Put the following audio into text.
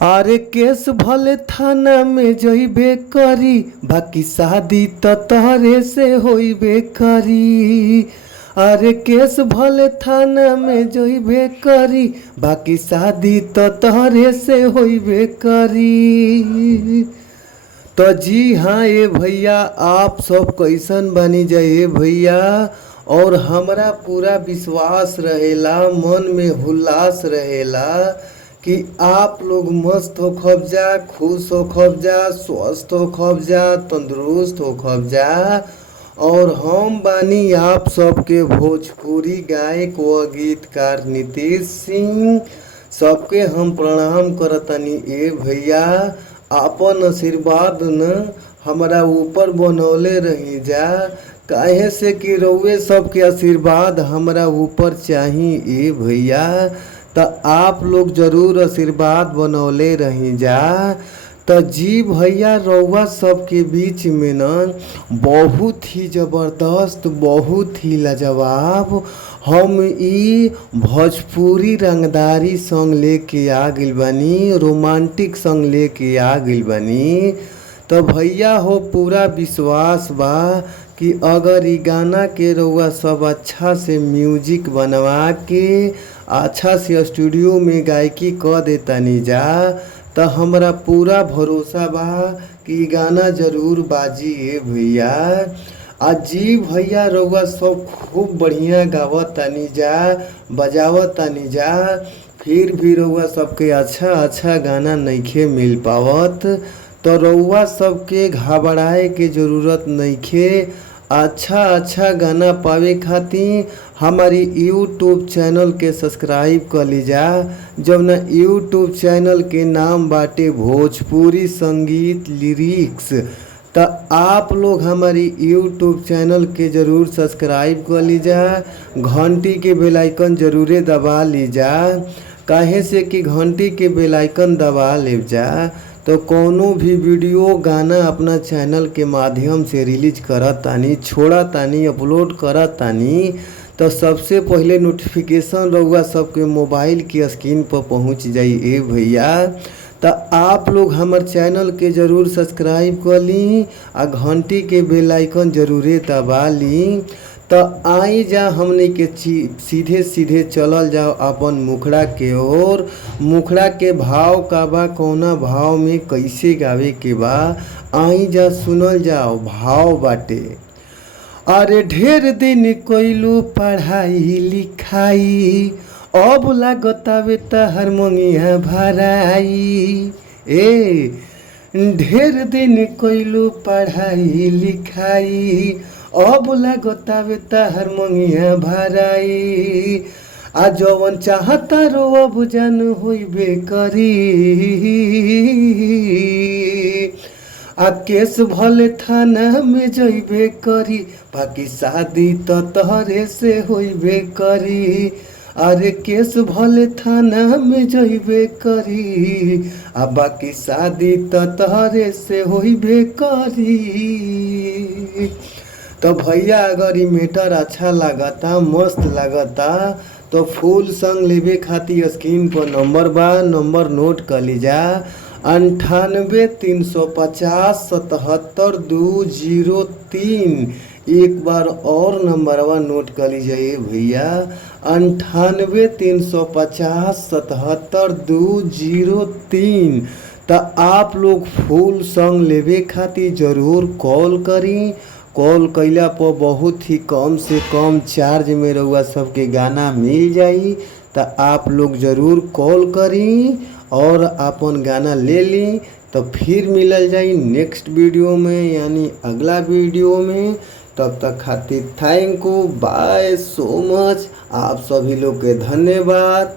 अरे केस भले थाना में जइबे करी, बाकी शादी तो तहरे से होइबे करी। अरे केस भले थाना में जइबे करी, बाकी शादी तो तहरे से होइबे करी। तो जी हाँ ये भैया, आप सब कैसन बनी जाए भैया। और हमरा पूरा विश्वास रहेला, मन में हुल्लास रहेला कि आप लोग मस्त हो खबजा, खुश हो खबजा, स्वस्थ हो खबजा, तंदुरुस्त हो खबजा। और हम बानी आप सबके भोजपुरी गायक व गीतकार नीतीश सिंह। सबके हम प्रणाम करतनी ए भैया। आपन आशीर्वाद न हमारा ऊपर बनौले रही जा, काहे से कि रउए सबके आशीर्वाद हमरा ऊपर चाही ए भैया। तो आप लोग जरूर आशीर्वाद बनौले रही जा। तो जी भैया, रउआ सबके बीच में न बहुत ही ज़बरदस्त, बहुत ही लाजवाब हम ई भोजपुरी रंगदारी सॉन्ग लेके आ गइल बानी, रोमांटिक सॉन्ग लेके आ गइल बानी। तो भैया हो पूरा विश्वास बा कि अगर ई गाना के रउआ सब अच्छा से म्यूजिक बनवा के अच्छा से स्टूडियो में गायकी क देतानी जा, तो हमरा पूरा भरोसा बा कि गाना जरूर बाजी ए भैया। जी भैया, रउआ सब खूब बढ़िया गावतानी जा, बजावतानी जा, फिर भी रउआ सबके अच्छा अच्छा गाना नइखे मिल पावत। तो रउआ सबके घबराए के ज़रूरत नइखे। अच्छा अच्छा गाना पावे खातिर हमारी यूट्यूब चैनल के सब्सक्राइब कर लीजा। जब ना यूट्यूब चैनल के नाम बाटे भोजपुरी संगीत लिरिक्स। तो आप लोग हमारी यूट्यूब चैनल के ज़रूर सब्सक्राइब कर लीजा, घंटी के बेल आइकन ज़रूर दबा लीजा। काहे से कि घंटी के बेल आइकन दबा ले जा तो कोनो भी वीडियो गाना अपना चैनल के माध्यम से रिलीज करत तानी, छोड़ा तानी, अपलोड करत तानी, तो सबसे पहले नोटिफिकेशन रउआ सबके मोबाइल की स्क्रीन पर पहुंच जाई ए भैया। तो आप लोग हमार चैनल के ज़रूर सब्सक्राइब कर ली आ घंटी के बेल आइकन ज़रूरे दबा ली। तो आई जा हमने के सीधे सीधे चलल जाओ अपन मुखड़ा के ओर। मुखड़ा के भाव का बा, कौना भाव में कैसे गावे के बा, आई जा सुनल जाओ। भाव बाटे, अरे ढेर दिन कोइलू पढ़ाई लिखाई, अब लागतावे तहर मंगिया भराई। ए ढेर दिन कोइलू पढ़ाई लिखाई, अब लागतावे तहर मंगिया भराई। आ जवन चाहता रो अब जान होइबे करी। आ केस भले थाना में जइबे करी, बाकी शादी तो तहरे से होइबे करी। अरे केस भले थाना में जइबे करी, आ बाकी शादी तो तहरे से होइबे करी। तो भैया, अगर ये मैटर अच्छा लागता, मस्त लागता, तो फुल सॉन्ग लेवे खातिर स्क्रीन पर नंबर बा, नंबर नोट कर लीजा। 98-350-77-203। एक बार और नंबरवा नोट कर लीजिए भैया, 98-350-77-203। तो आप लोग फुल सॉन्ग लेवे खातिर ज़रूर कॉल करी। कॉल कैला पर बहुत ही कम से कम चार्ज में रउआ सबके गाना मिल जाई। तो आप लोग ज़रूर कॉल करी और अपन गाना ले ली। तो फिर मिलल जाई नेक्स्ट वीडियो में, यानी अगला वीडियो में। तब तक खातिर thank you, by so much, आप सभी लोग के धन्यवाद।